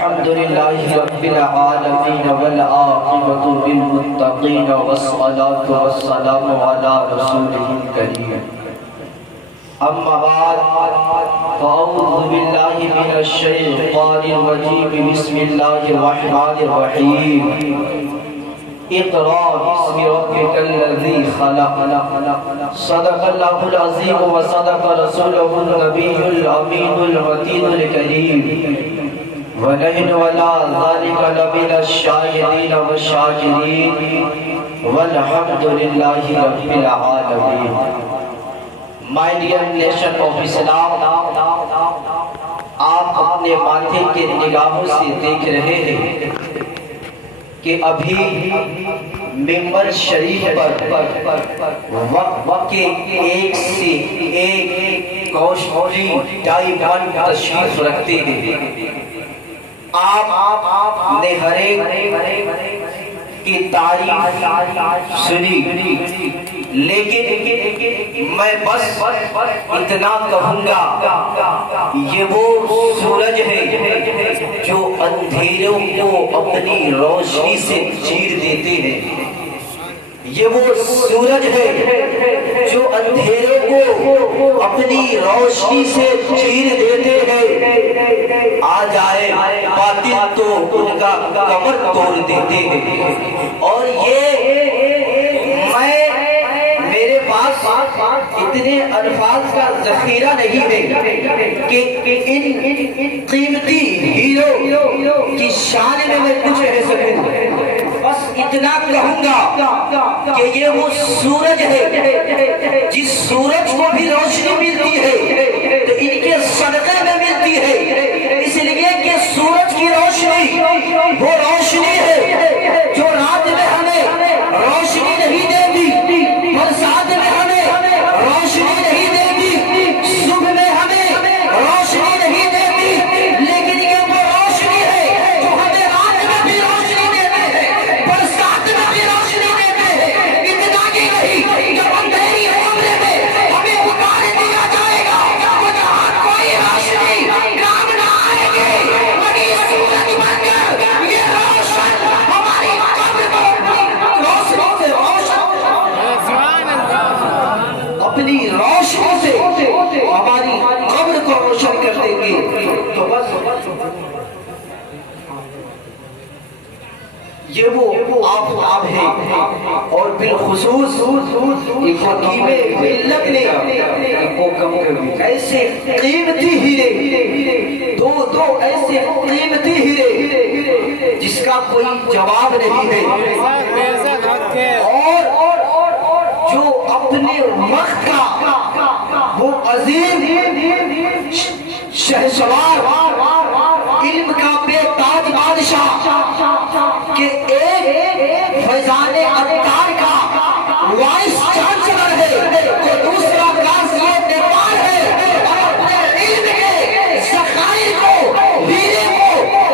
الحمد لله رب العالمين والعاقبة للمتقين والصلاة والسلام على رسوله الكريم أما بعد فأعوذ بالله من الشيطان الرجيم بسم الله الرحمن الرحيم اقرأ باسم ربك الذي خلق صدق الله العظيم وصدق رسوله النبي الأمين المتين الكريم ونحن ولا ذلك لمن الشاهدين والشاكرين والحمد لله رب العالمين. My dear nation of Islam, آپ اپنے ماتھے کے نگاہوں سے دیکھ رہے ہیں کہ ابھی ممبر شریف پر وقت کے ایک سے ایک کوششی ڈائیوان تشریف رکھتے ہیں. آپ نے ہر ایک کی تعریف سنی، لیکن میں بس اتنا کہوں گا یہ وہ سورج ہے جو اندھیروں کو اپنی روشنی سے چیر دیتے ہیں. یہ وہ سورج ہے جو اندھیروں کو اپنی روشنی سے چیر دیتے ہیں. آ جائے باطل تو ان کا کمر توڑ دیتے ہیں. اور یہ میرے پاس اتنے الفاظ کا ذخیرہ نہیں ہے کہ ان قیمتی ہیرو کی شان میں کچھ کہہ سکوں. بس اتنا کہوں گا کہ یہ وہ سورج ہے جس سورج کو بھی روشنی ملتی ہے تو ان کے صدقے میں ملتی ہے. اس لیے کہ سورج کی روشنی وہ روشنی ہے جو رات میں ہمیں روشنی نہیں دیتی، برسات میں ہمیں روشنی نہیں دیتی، صبح میں ہمیں روشنی نہیں دیتی، لیکن یہ وہ روشنی ہے جو ہمیں رات میں بھی روشنی دیتی ہے، برسات میں بھی روشنی دیتی ہے. اتنا کی نہیں، جب اندھیری عمر میں ہمیں اتار دیا جائے گا تو جہاں کوئی روشنی نام نہ آئے گی، وہی سورج بن کر یہ روشن ہماری قبر کو روشنی سے اپنی روشنی سے ہماری قبر کو روشن کر دیں گے. تو بس یہ وہ آفتاب ہے. اور بالخصوص ایک حکیم ملت نے ایسے قیمتی ہیرے دو ایسے قیمتی ہیرے جس کا کوئی جواب نہیں ہے، اور جو اپنے وقت کا وہ عظیم شہسوار علم کا بے تاج بادشاہ کہ ایک فیضان عطار کا وائس چانسلر ہے، جو دوسرا غازی نیپال ہے، اور اپنے علم کے ذخائر کو ہیرے کو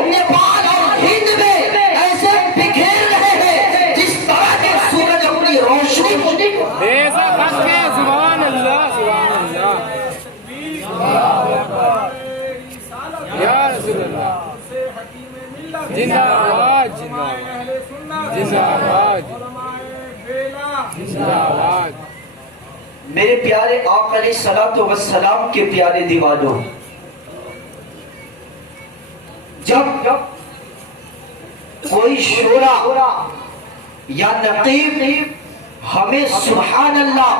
نیپال اور ہند میں ایسے بکھیر رہے ہیں جس طرح کے سورج اپنی روشنی سبحان اللہ سبحان اللہ یا رسول اللہ. زندہ آباد زندہ آباد زندہ آباد. میرے پیارے آقا علیہ الصلوۃ والسلام کے پیارے دیوانوں، جب کوئی شورا یا نقیب ہمیں سبحان اللہ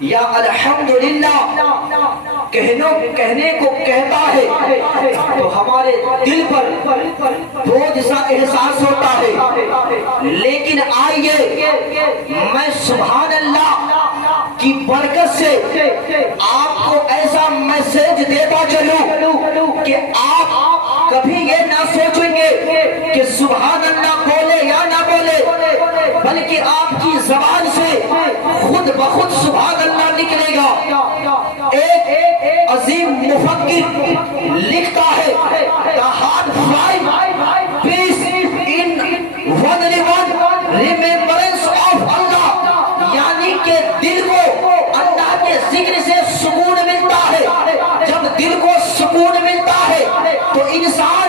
یا الحمدللہ کہنے کو کہتا ہے تو ہمارے دل پر بوجھ سا احساس ہوتا ہے. لیکن آئیے میں سبحان اللہ کی برکت سے آپ کو ایسا میسج دیتا چلوں کہ آپ کبھی یہ نہ سوچیں گے کہ سبحان اللہ بولے یا نہ بولے، بلکہ آپ کی زبان سے خود بخود سبحان اللہ نکلے گا. ایک عظیم مفکر لکھتا ہے the heart five peace in one remembrance of Allah، یعنی کہ دل کو اللہ کے ذکر سے سکون ملتا ہے. جب دل کو سکون ملتا ہے تو انسان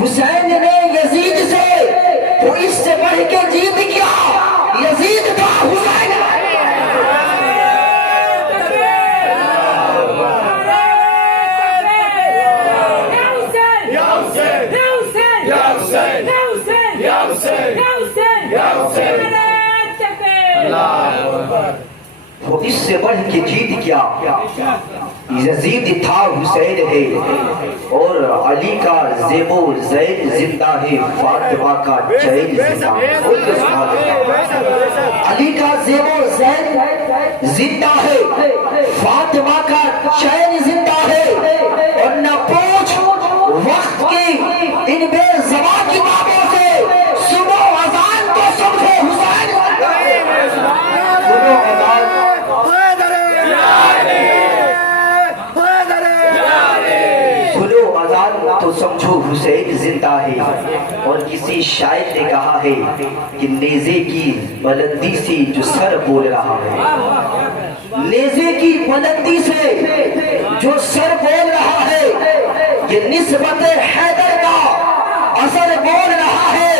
حسین نے یزید سے تو اس سے بڑھ کے جیت کیا یزید کا حسین وہ اس سے بڑھ کے جیت کیا یزید تھا حسین ہے اور علی کا زیب و زید زندہ ہے فاطمہ کا چین زندہ علی کا زیب و زید زندہ ہے فاطمہ کا چین زندہ ہے اور نہ پوچھ وقت کی ان بے زبان کی باتوں سے سنو اذان تو سمجھو حسین سنو اذان تو سمجھو حسین زندہ ہے اور کسی شاعر نے کہا ہے کہ نیزے کی بلندی سے جو سر بول رہا ہے نیزے کی بلندی سے جو سر بول رہا ہے یہ نسبت حیدر کا اثر بول رہا ہے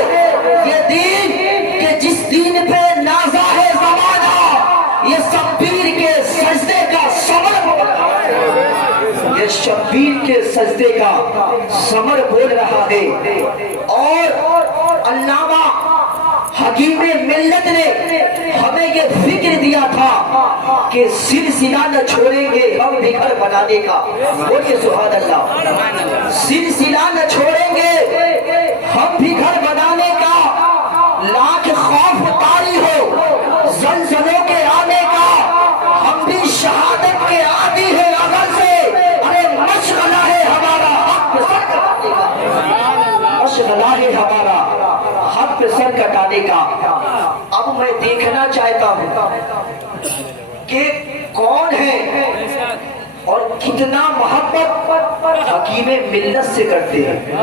یہ دین کہ جس دین پہ نازا ہے زمانہ یہ شبیر کے سجدے کا ثمر بول رہا ہے یہ شبیر کے سجدے کا ثمر بول رہا ہے اور علامہ حکیم ملت نے ہمیں یہ فکر دیا تھا کہ سلسلہ نہ چھوڑیں گے ہم بھی گھر بنانے کا بولیے سبحان اللہ سلسلہ نہ چھوڑیں گے ہم بھی گھر بنانے کا لاکھ خوف طاری ہو زلزلوں کے آنے کا ہم بھی شہادت کے عادی ہے اگر سے ارے مشغلہ ہے ہمارا مشغلہ ہے ہمارا حق پہ سر کٹانے کا اب میں دیکھنا چاہتا ہوں کہ کون ہے اور کتنا محبت حکیم ملت سے کرتے ہیں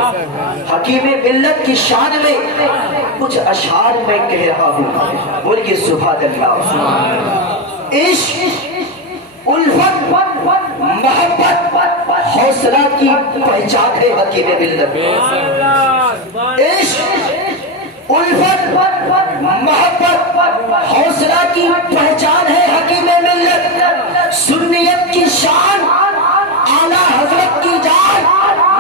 حکیم ملت کی شان میں کچھ اشعار میں کہہ رہا ہوں بولیے سبحان اللہ عشق الفت محبت حوصلہ کی پہچان ہے حکیم ملت عشق الفت محبت حوصلہ کی پہچان ہے حکیم ملت سنیت کی شان اعلیٰ حضرت کی جان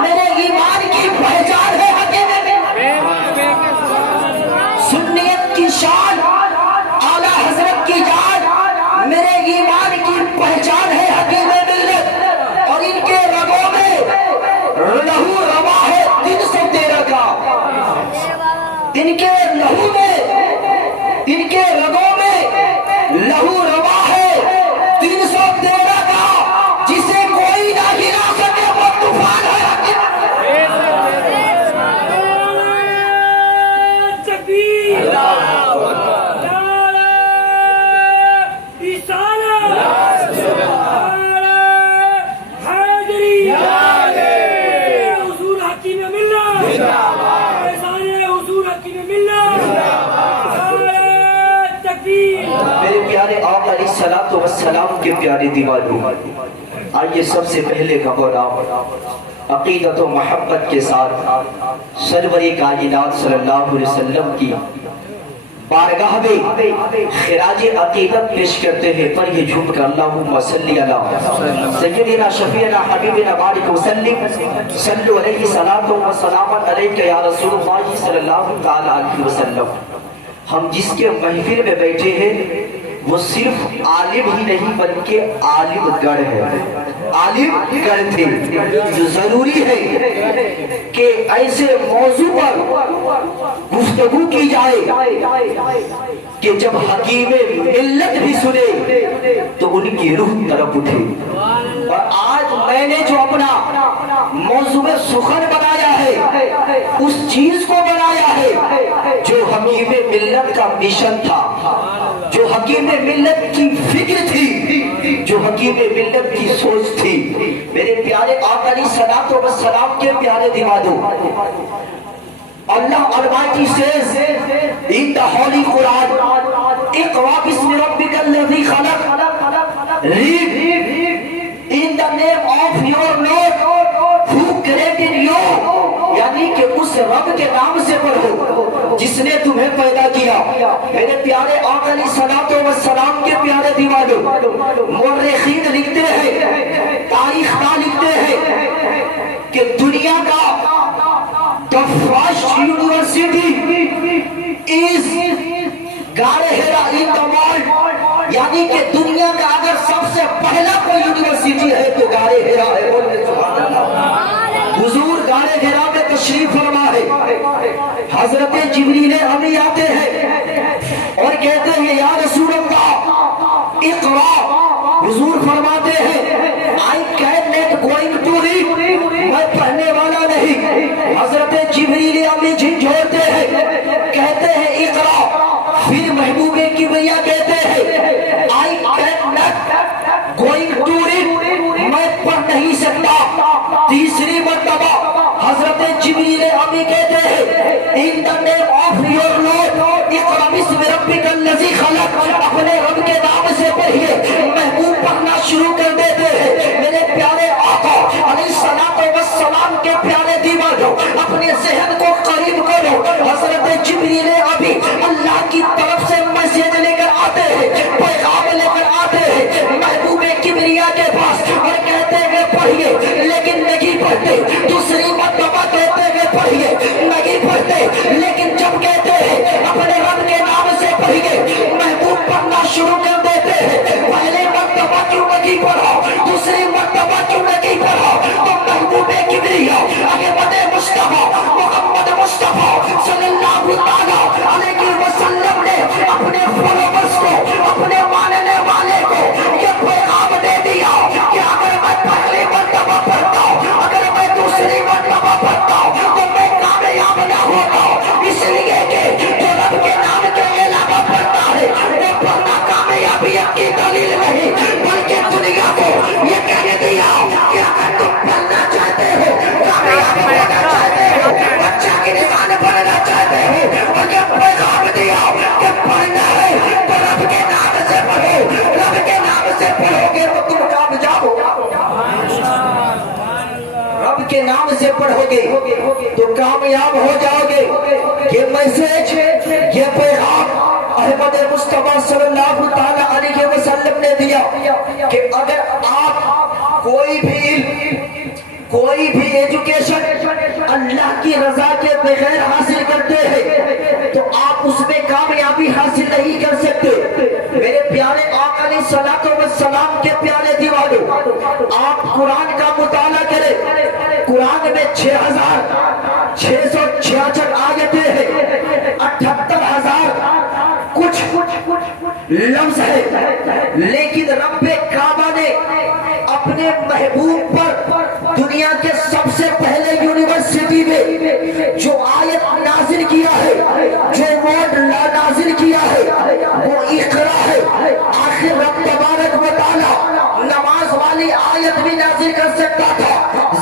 میرے ایمان کی پہچان ہے حکیم ملت سنیت کی شان اعلیٰ حضرت کی جان میرے ایمان کی پہچان ہے حکیم ملت اور ان کے رگوں میں لہو روا ہے 313 کا ان کے لہو میں ان کے رگوں میں لہو روا ہے 313 کا جسے کوئی نہ گرا سکے وہ طوفان ہے میرے پیارے آقا علیہ الصلوۃ والسلام کے پیارے دیوانوں آئیے سب سے پہلے گواہ عقیدت و محبت کے ساتھ سرور کائنات صلی اللہ علیہ وسلم کی بارگاہ میں خراج عقیدت پیش کرتے ہیں پر یہ جھوم کر اللہم صلی علی سیدنا شفیعنا حبیبنا بارک وسلم صلو علیہ صلاۃ و سلام علیک یا رسول اللہ صلی اللہ علیہ وسلم ہم جس کے محفل میں بیٹھے ہیں وہ صرف عالم ہی نہیں بلکہ عالم گڑھ ہے عالم گڑھ تھے جو ضروری ہے کہ ایسے موضوع پر گفتگو کی جائے کہ جب حکیم ملت بھی سنے تو ان کی روح طرف اٹھے اور آج میں نے جو اپنا موضوع سخن بنایا ہے اس چیز کو بنایا ہے جو حکیم ملت کا مشن تھا جو حکیم ملت کی فکر تھی جو حکیم ملت کی سوچ تھی میرے پیارے آقا علیہ الصلوۃ والسلام کے پیارے دیوانوں Allah Almighty says in the Holy Quran اقرأ بسم ربك الذي خلق read in the name of your Lord who created you یعنی کہ اس اس رب کے نام سے پڑھو جس نے تمہیں پیدا کیا۔ میرے پیارے آقا علیہ الصلوۃ والسلام کے پیارے دیوانوں، مورخین لکھتے ہیں، تاریخ داں لکھتے ہیں کہ دنیا کا the first university is غار ہرا in the world، یعنی کہ دنیا کا اگر سب سے پہلا کوئی یونیورسٹی ہے تو غار ہرا ہے۔ بولے سبحان اللہ۔ حضور غار ہرا میں تشریف فرما ہے، حضرت جبریل امی آتے ہیں اور کہتے ہیں یا رسول اللہ اقرا۔ حضور فرماتے ہیں I cannot going to read، میں پڑھنے والا نہیں۔ حضرت جبریل امی جھنجھوڑتے ہیں، کہتے ہیں اقرا۔ پھر محبوب کبریا کہتے ہیں I cannot going to read، میں پڑھ نہیں سکتا۔ تیسری مرتبہ حضرت جبریل امی کہتے ہیں in the name of your Lord اقرا بسم ربک الذی خلق، اپنے رب کے نام سے پڑھیے۔ محبوب پڑھنا شروع کر دیتے ہیں۔ میرے پیارے آقا علیہ الصلوۃ والسلام کے پیارے دیوانوں، اپنے ذہن کو قریب کرو۔ حضرت جبریل ابھی اللہ کی طرف سے میسج لے کر آتے ہیں، پیغام لے کر آتے ہیں محبوب کبریا کے پاس اور کہتے ہیں پڑھیے، لیکن نہیں پڑھتے۔ دوسری مرتبہ کہتے ہیں پڑھیے، نہیں پڑھتے۔ لیکن جب کہتے ہیں اپنے رب کے نام سے پڑھیے، محبوب پڑھنا شروع کر دیتے ہیں۔ پہلے مرتبہ کیوں نہیں پڑھا، دوسری مرتبہ کیوں نہیں پڑھا؟ تو محبوب کبریا احمد مصطفیٰ محمد مصطفیٰ صلی اللہ تعالیٰ علیہ وسلم نے اپنے فالوورز کو، اپنے ماننے والے کو یہ پیغام دے دیا کہ اگر میں پہلی مرتبہ پڑھتا ہوں، اگر میں دوسری مرتبہ پڑھتا ہوں تو میں کامیاب نہ ہوگا، اس لیے کہ جو رب کے نام کے علاوہ پڑھتا ہے وہ پڑھنا کامیابی کی دلیل نہیں، بلکہ دنیا کو یہ کہہ دیا کہ اگر تم پڑھنا چاہتے ہو، کامیاب ہونا چاہتے ہو، اچھا کی نشان بننا چاہتے ہو، اور یہ پیغام دیا کہ پڑھنا ہے تو رب کے نام سے پڑھو، رب کے نام سے پڑھو گے تو تم کامیاب ہو۔ رب کے نام سے پڑھو گے تو کامیاب ہو جاؤ گے۔ یہ میسج، یہ پیغام احمد مصطفیٰ صلی اللہ تعالیٰ علیہ وسلم نے دیا کہ اگر آپ کوئی بھی ایجوکیشن اللہ کی رضا کے بغیر حاصل کرتے ہیں تو آپ اس میں کامیابی حاصل نہیں کر سکتے۔ میرے پیارے آقا علیہ الصلوۃ والسلام کے پیارے دیوانوں، آپ قرآن کا مطالعہ کریں۔ قرآن میں 6666 آیتیں ہیں، 78,000 کچھ لفظ ہے، لیکن رب کعبہ نے اپنے محبوب پر دنیا کے سب سے پہلے یونیورسٹی میں جو آیت نازل کیا ہے، جو ورڈ نازل کیا ہے وہ اقرا ہے۔ آخر رب تبارک و تعالی نماز والی آیت بھی نازل کر سکتا تھا،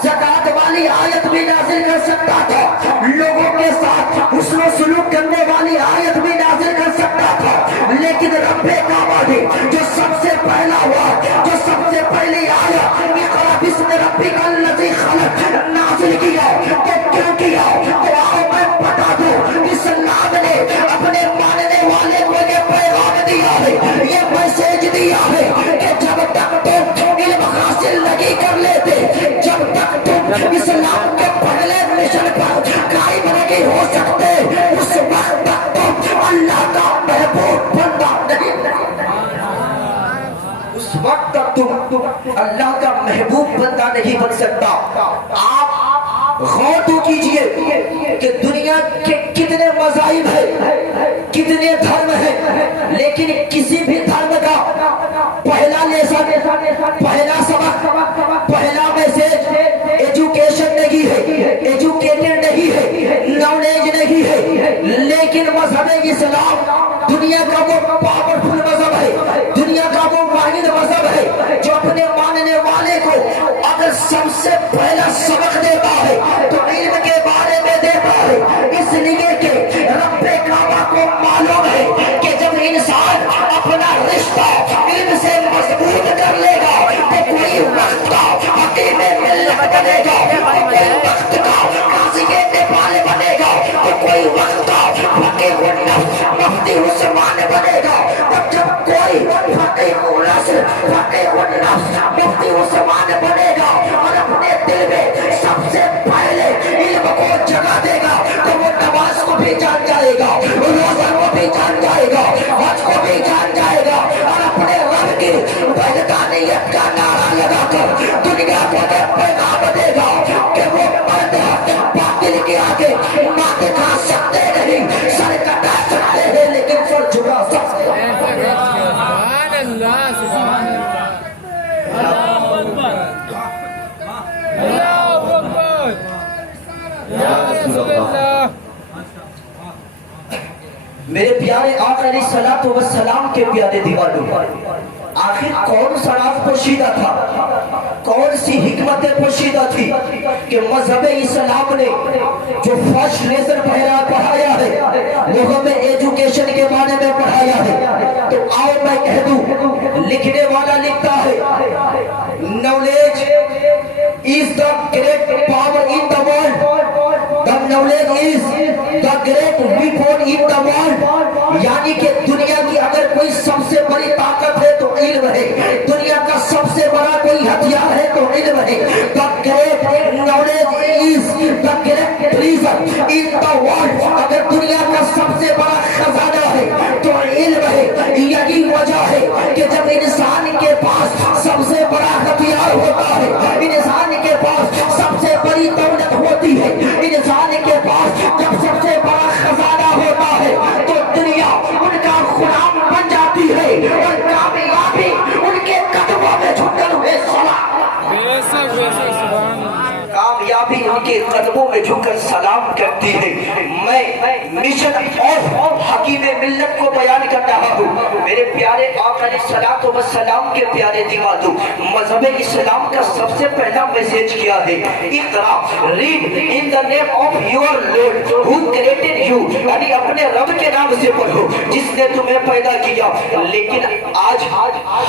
زکات والی آیت بھی نازل کر سکتا تھا، لوگوں کے ساتھ حسن و سلوک کرنے والی آیت بھی نازل کر سکتا تھا، لیکن رب کعبہ نے جو سب سے پہلا ہوا، جو سب سے پہلی آیت اقرا بسم ربک الذی خلق نازل کیا، تو کیوں کیا؟ تو آؤ میں بتا دوں، اسلام نے اپنے ماننے والے کو یہ پیغام دیا ہے، یہ میسج دیا ہے کہ جب تک تم علم حاصل نہیں کر لیتے، جب تک تم اسلام کے پہلے مشن پر قائم نہیں ہو سکتے، اس وقت تک تم اللہ کا محبوب بندہ نہیں، اس وقت تک تم اللہ کا محبوب بندہ نہیں بن سکتا۔ آپ غور تو کیجئے کہ دنیا کے کتنے مذاہب ہیں، کتنے دھرم ہیں، لیکن کسی بھی دھرم کا پہلا لیسن، پہلا سبق، پہلا میسج ایجوکیشن نہیں ہے، ایجوکیٹڈ نہیں ہے، نالج نہیں ہے، لیکن مذہب اسلام دنیا کا وہ پاورفل مذہب ہے، دنیا کا وہ واحد مذہب ہے جو اپنے ماننے والے کو اگر سب سے پہلا سبق دیتا ہے تو علم کے بارے میں دیتا ہے، اس لیے کہ رب کعبہ کو معلوم ہے کہ جب انسان اپنا رشتہ علم سے مضبوط کر لے گا تو کوئی وقت کا حکیم ملت بنے گا، کوئی وقت کا قاضی نیپال بنے تو کوئی وقت فقیہ النفس مفتی عثمان بنے گا، اور جب کوئی فقیہ النصر فقیہ النفس مفتی عثمان بنے گا اور اپنے دل میں سب سے پہلے علم کو جگہ دے گا تو وہ نماز کو بھی جان جائے گا، روزہ کو بھی جان جائے گا، حج کو بھی جان جائے گا، اور اپنے رب کی وحدانیت کا نعرہ لگا کر دنیا کو پیغام دے گا کہ وہ پردہ باطل کے آگے مات کھا سکتے نہیں، سر کٹا سکتے ہیں لیکن سر جھکا سکتے ہیں۔ سبحان اللہ سبحان اللہ اللہ اکبر یا رسول اللہ۔ میرے پیارے آقا علیہ الصلوۃ والسلام کے پیارے دیوانوں، آخر کون سا راز پوشیدہ تھا، کون سی حکمت پوشیدہ تھی کہ مذہب اسلام نے جو فرسٹ لیسن پڑھایا ہے وہ ہمیں ایجوکیشن کے بارے میں پڑھایا ہے؟ تو آؤ میں کہہ دوں، لکھنے والا لکھتا ہے knowledge is the great power in the world, the knowledge is the great weapon in the world، یعنی کہ دنیا کی اگر کوئی سب سے بڑی طاقت ہے تو علم ہے، دنیا کا سب سے بڑا کوئی ہتھیار ہے تو علم ہے۔ the great knowledge is the great treasure in the world، اگر دنیا کا سب سے بڑا خزانہ ہے تو علم ہے۔ یہی وجہ ہے کہ جب انسان کے پاس سب سے بڑا ہتھیار ہوتا ہے، انسان کے پاس سب سے بڑی دولت ہوتی ہے، انسان کے پاس جب سب سے بڑا خزانہ ہوتا ہے تو دنیا ان کا غلام بن جاتی ہے اور کامیابی ان کے قدموں میں جھکتے ہوئے سلام، بے شک سبحان اللہ۔ کامیابی ان کے قدموں میں جھک کر سلام کرتی ہے۔ میں مشن آف حکیم ملت کو بیان کر رہا ہوں۔ میرے پیارے آقا علیہ الصلوۃ والسلام کے پیارے دیوانوں، مذہب اسلام کا سب سے پہلا میسج کیا ہے؟ اقرا، read in the name of your lord who created you, یعنی اپنے رب کے نام سے پڑھو جس نے تمہیں پیدا کیا۔ لیکن آج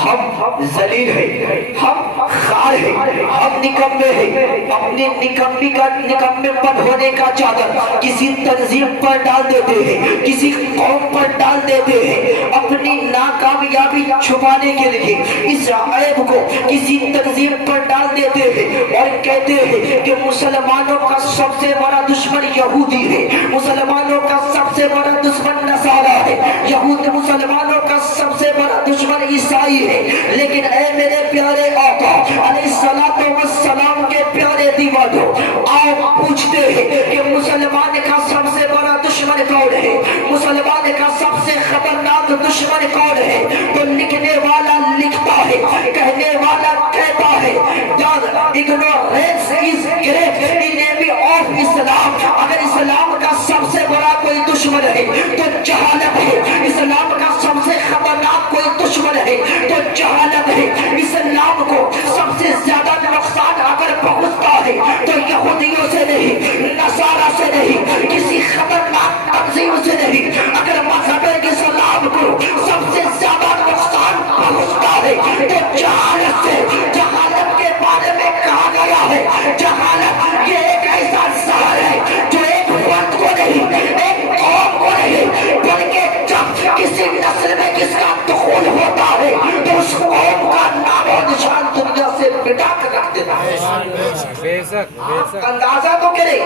ہم ذلیل ہیں، ہم خار ہیں، ہم نکمے ہیں، اپنے نکمے پن ہونے کا چادر کسی تنظیم پر ڈال دیتے ہیں، کسی قوم پر ڈال دیتے ہیں، اپنی ناکامیابی چھپانے کے لیے اس عیب کو کسی تنظیم پر ڈال دیتے ہیں اور کہتے ہیں کہ مسلمانوں کا سب سے بڑا دشمن یہودی ہے، مسلمانوں کا سب سے بڑا دشمن نصارہ ہے، یہود مسلمانوں کا سب سے بڑا دشمن عیسائی ہے۔ لیکن اے میرے پیارے آقا علیہ الصلوۃ والسلام کے پیارے دیوانوں، آپ پوچھتے ہیں کہ مسلمان کا سب سے بڑا دشمن کون ہے، مسلمان کا سب سے خطرناک دشمن کون ہے؟ تو لکھنے والا لکھتا ہے، کہنے والا کہتا ہے ignorance is great enemy of Islam، اگر اسلام کا سب سے بڑا کوئی دشمن ہے تو جہالت ہے، اسلام کا سب سے خطرناک کوئی دشمن ہے تو جہالت ہے۔ اسلام کو سب سے زیادہ نقصان اگر پہنچتا ہے تو یہودیوں سے نہیں، نصارہ سے نہیں، کسی خطرناک تنظیم سے نہیں، اگر مذہب اسلام کو سب سے زیادہ نقصان پہنچتا ہے تو جہالت سے۔ جہالت کے بارے میں کہا گیا ہے جہالت یہ ایک ایسا زہر ہے جو ایک فرد کو نہیں، ایک قوم کو نہیں، بلکہ جب کسی نسل میں جس کا دخول ہوتا ہے تو اس قوم کا نام و نشان دنیا سے مٹا کر رکھ دیتا ہے۔ بے شک بے شک۔ اندازہ تو کرے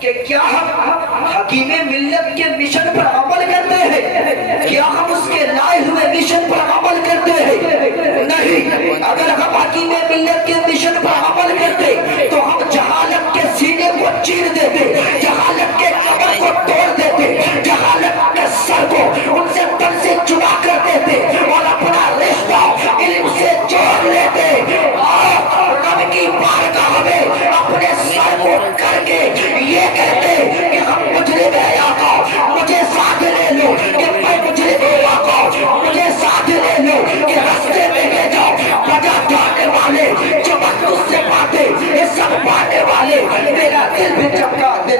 کہ کیا ہم حکیم ملت کے مشن پر عمل کرتے ہیں؟ کیا ہم اس کے لائے ہوئے مشن پر عمل کرتے ہیں؟ نہیں۔ اگر ہم حکیم ملت کے مشن پر عمل کرتے تو ہم جہالت کے سینے کو چیر دیتے، جہالت کے قبر کو توڑ دیتے، جہالت کے سر کو ان سے تن سے جدا کر دیتے اور اپنا رشتہ علم سے جوڑ لیتے اور رب کی بارگاہ میں اپنے سر کو کر کے یہ کہتے کہ ہم مجرم ہیں آقا، مجھے ساتھ لے لو کہ میں مجرم ہوں آقا، مجھے ساتھ لے لو کہ رستے میں لے جاؤ، بجا جانے والے چمک اس سے باتیں یہ سب پانے والے، میرا دل بھی چمکا دے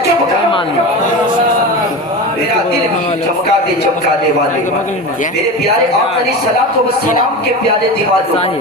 میرا دل بھی چمکا دے چمکانے والے۔ میرے پیارے آقا علیہ الصلوۃ والسلام کے پیارے دیوانوں،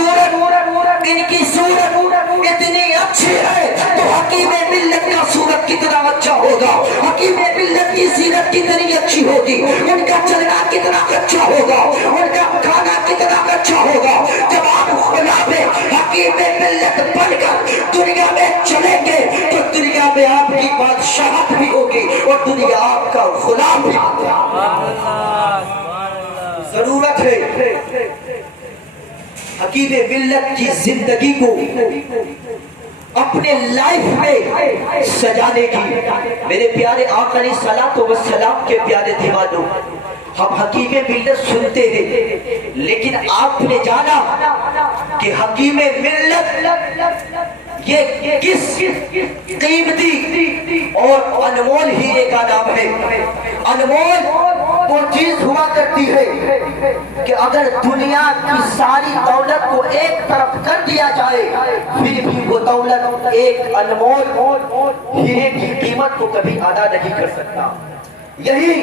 ان کی صورت اتنی اچھی ہے تو حکیم ملت کا صورت کتنا اچھا ہوگا، حکیم ملت کی سیرت کتنی اچھی ہوگی، ان کا چلنا کتنا اچھا ہوگا، ان کا کھانا کتنا اچھا ہوگا۔ جب آپ غلام حکیم ملت بن کر دنیا میں چلیں گے تو دنیا میں آپ کی بادشاہت بھی ہوگی اور دنیا آپ کا غلام بھی ہوگا۔ ضرورت ہے حکیم ملت کی زندگی کو اپنے لائف میں سجانے کی۔ میرے پیارے آقا علیہ الصلوۃ والسلام کے پیارے دیوانوں، ہم حکیم ملت سنتے ہیں لیکن آپ نے جانا کہ حکیم ملت یہ کس قیمتی اور انمول ہیرے کا نام ہے۔ انمول وہ چیز ہوا کرتی ہے کہ اگر دنیا کی ساری دولت کو ایک طرف کر دیا جائے پھر بھی وہ دولت ایک انمول ہیرے کی قیمت کو کبھی ادا نہیں کر سکتا۔ یہی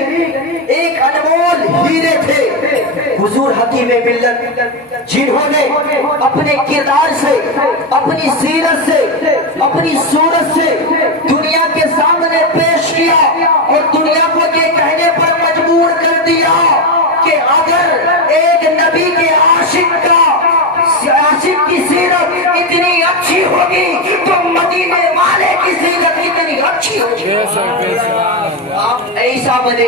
ایک انمول ہیرے تھے حضور حکیم ملت، جنہوں نے اپنے کردار سے، اپنی سیرت سے، اپنی صورت سے دنیا کے سامنے پیش کیا اور دنیا کو یہ کہنے پر مجبور کر دیا کہ اگر ایک نبی کے عاشق کی سیرت اتنی اچھی ہوگی تو مدینے والے کی سیرت اتنی اچھی ہوگی۔ آپ ایسا بنے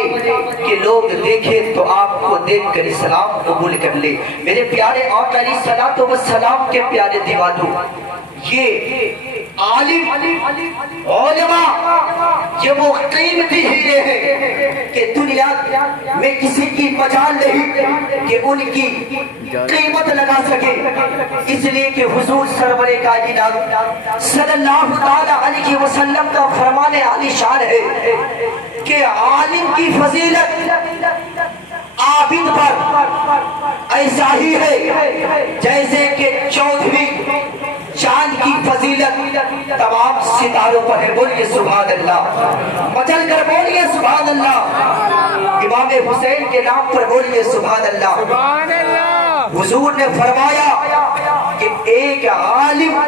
کہ لوگ دیکھیں تو آپ کو دیکھ کر اسلام قبول کر لے۔ میرے پیارے آقا علیہ الصلوۃ والسلام کے پیارے دیوانوں، یہ عالم علماء یہ وہ قیمتی ہیرے ہیں کہ دنیا میں کسی کی مجال نہیں کہ ان کی قیمت لگا سکے، اس لیے کہ حضور سرور کائنات صلی اللہ تعالی علیہ وسلم کا فرمان عالی شان ہے کہ عالم کی فضیلت عابد پر ایسا ہی ہے جیسے کہ چودھویں چاند کی فضیلت تمام ستاروں پر ہے۔ بولیے سبحان اللہ، مچل کر بولیے سبحان اللہ، امام حسین کے نام پر بولیے سبحان اللہ۔ سبحان اللہ۔ حضور نے فرمایا کہ ایک عالم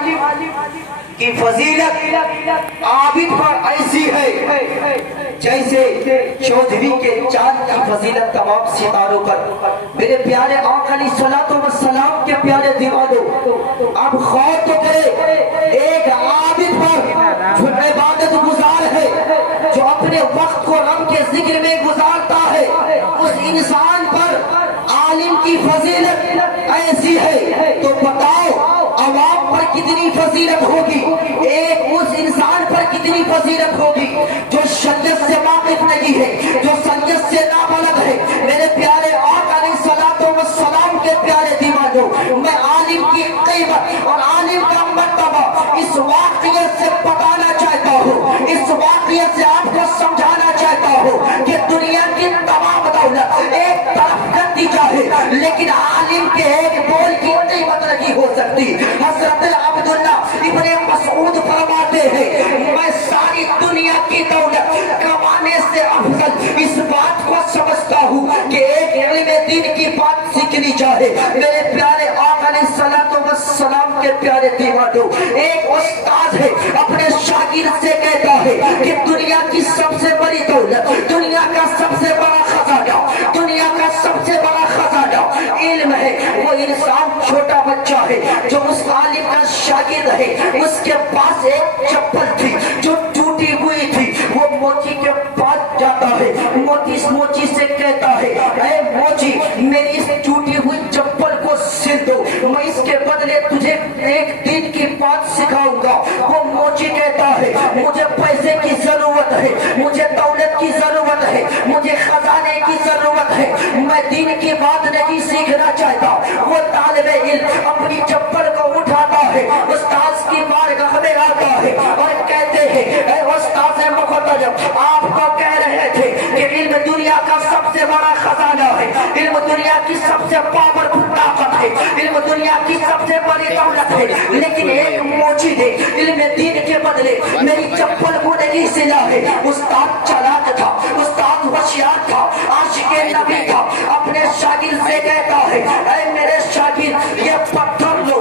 کی فضیلت عابد پر ایسی ہے جیسے چودھویں کے چاند کی فضیلت تمام ستاروں پر۔ میرے پیارے آقا علیہ الصلوۃ والسلام کے پیارے دیوانوں، اب غور تو کرے ایک عابد پر جو عبادت گزار ہے، جو اپنے وقت کو رب کے ذکر میں گزارتا ہے، اس انسان پر عالم کی فضیلت ایسی ہے تو بتاؤ عوام پر کتنی فضیلت ہوگی، ایک اس انسان پر کتنی فضیلت ہوگی جو شریعت سے واقف نہیں ہے، جو شریعت سے نابلد ہے۔ میرے پیارے آقا علیہ الصلوۃ والسلام کے پیارے دیوانوں، میں عالم کی قیمت اور عالم کا مرتبہ اس واقعیت سے بتانا چاہتا ہوں، اس واقعیت سے آپ کو سمجھانا چاہتا ہوں کہ دنیا کی تمام دولت ایک طرف کر دی جائے لیکن عالم کے ایک بول کی قیمت نہیں ہو سکتی۔ حضرت عبداللہ ابن مسعود فرماتے ہیں میں ساری دنیا کی دولت کمانے سے افضل اس بات کو سمجھتا ہوں کہ ایک علم دین کی بات سیکھنی چاہے۔ میرے پیارے آقا علیہ الصلوۃ والسلام کے پیارے دیوانوں، ایک استاد ہے اپنے شاگرد سے کہتا ہے کہ دنیا کی سب سے بڑی دولت، دنیا کا سب سے بڑا خزانہ، دنیا کا سب سے بڑا خزانہ علم ہے۔ وہ انسان چھوٹا بچہ ہے جو اس عالم کا شاگرد ہے، اس کے پاس ایک چپل تھی جو ٹوٹی ہوئی تھی، وہ موچی کے پاس جاتا ہے، موچی سے کہتا ہے اے موچی میری اس ٹوٹی ہوئی چپل کو سل دو، میں اس کے بدلے تجھے ایک دن کی بات سکھاؤں گا۔ وہ موچی کہتا ہے مجھے پیسے کی ضرورت ہے، مجھے دولت کی ضرورت ہے، مجھے خزانے کی ضرورت ہے، میں دین کی بات نہیں سیکھنا چاہتا۔ وہ طالب علم اپنی چپل کو اٹھاتا ہے، استاذ کی بارگاہ میں آتا ہے اور کہتے ہیں اے استاذ محترم آپ کو کہہ رہے تھے کہ علم دنیا کا سب سے بڑا خزانہ ہے، علم دنیا کی سب سے پاورفل طاقت ہے، علم دنیا کی سب سے بڑی دولت ہے، لیکن ایک موچی نے علم دین کے بدلے میری چپل کو نہیں سلا ہے۔ استاد چالاک تھا، استاد ہوشیار تھا، عاشق نبی تھا، اپنے شاگرد سے کہتا ہے اے میرے شاگرد یہ پتھر لو،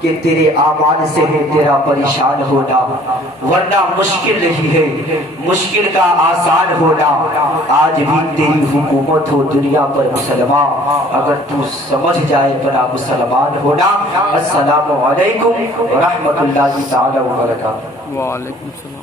کہ تیرے اعمال سے ہے تیرا پریشان ہونا، ورنہ مشکل نہیں ہے، مشکل کا آسان ہونا۔ آج بھی تیری حکومت ہو دنیا پر مسلمان، اگر تو سمجھ جائے بنا مسلمان ہونا۔ السلام علیکم ورحمۃ اللہ تعالی وبرکاتہ۔ وعلیکم السلام۔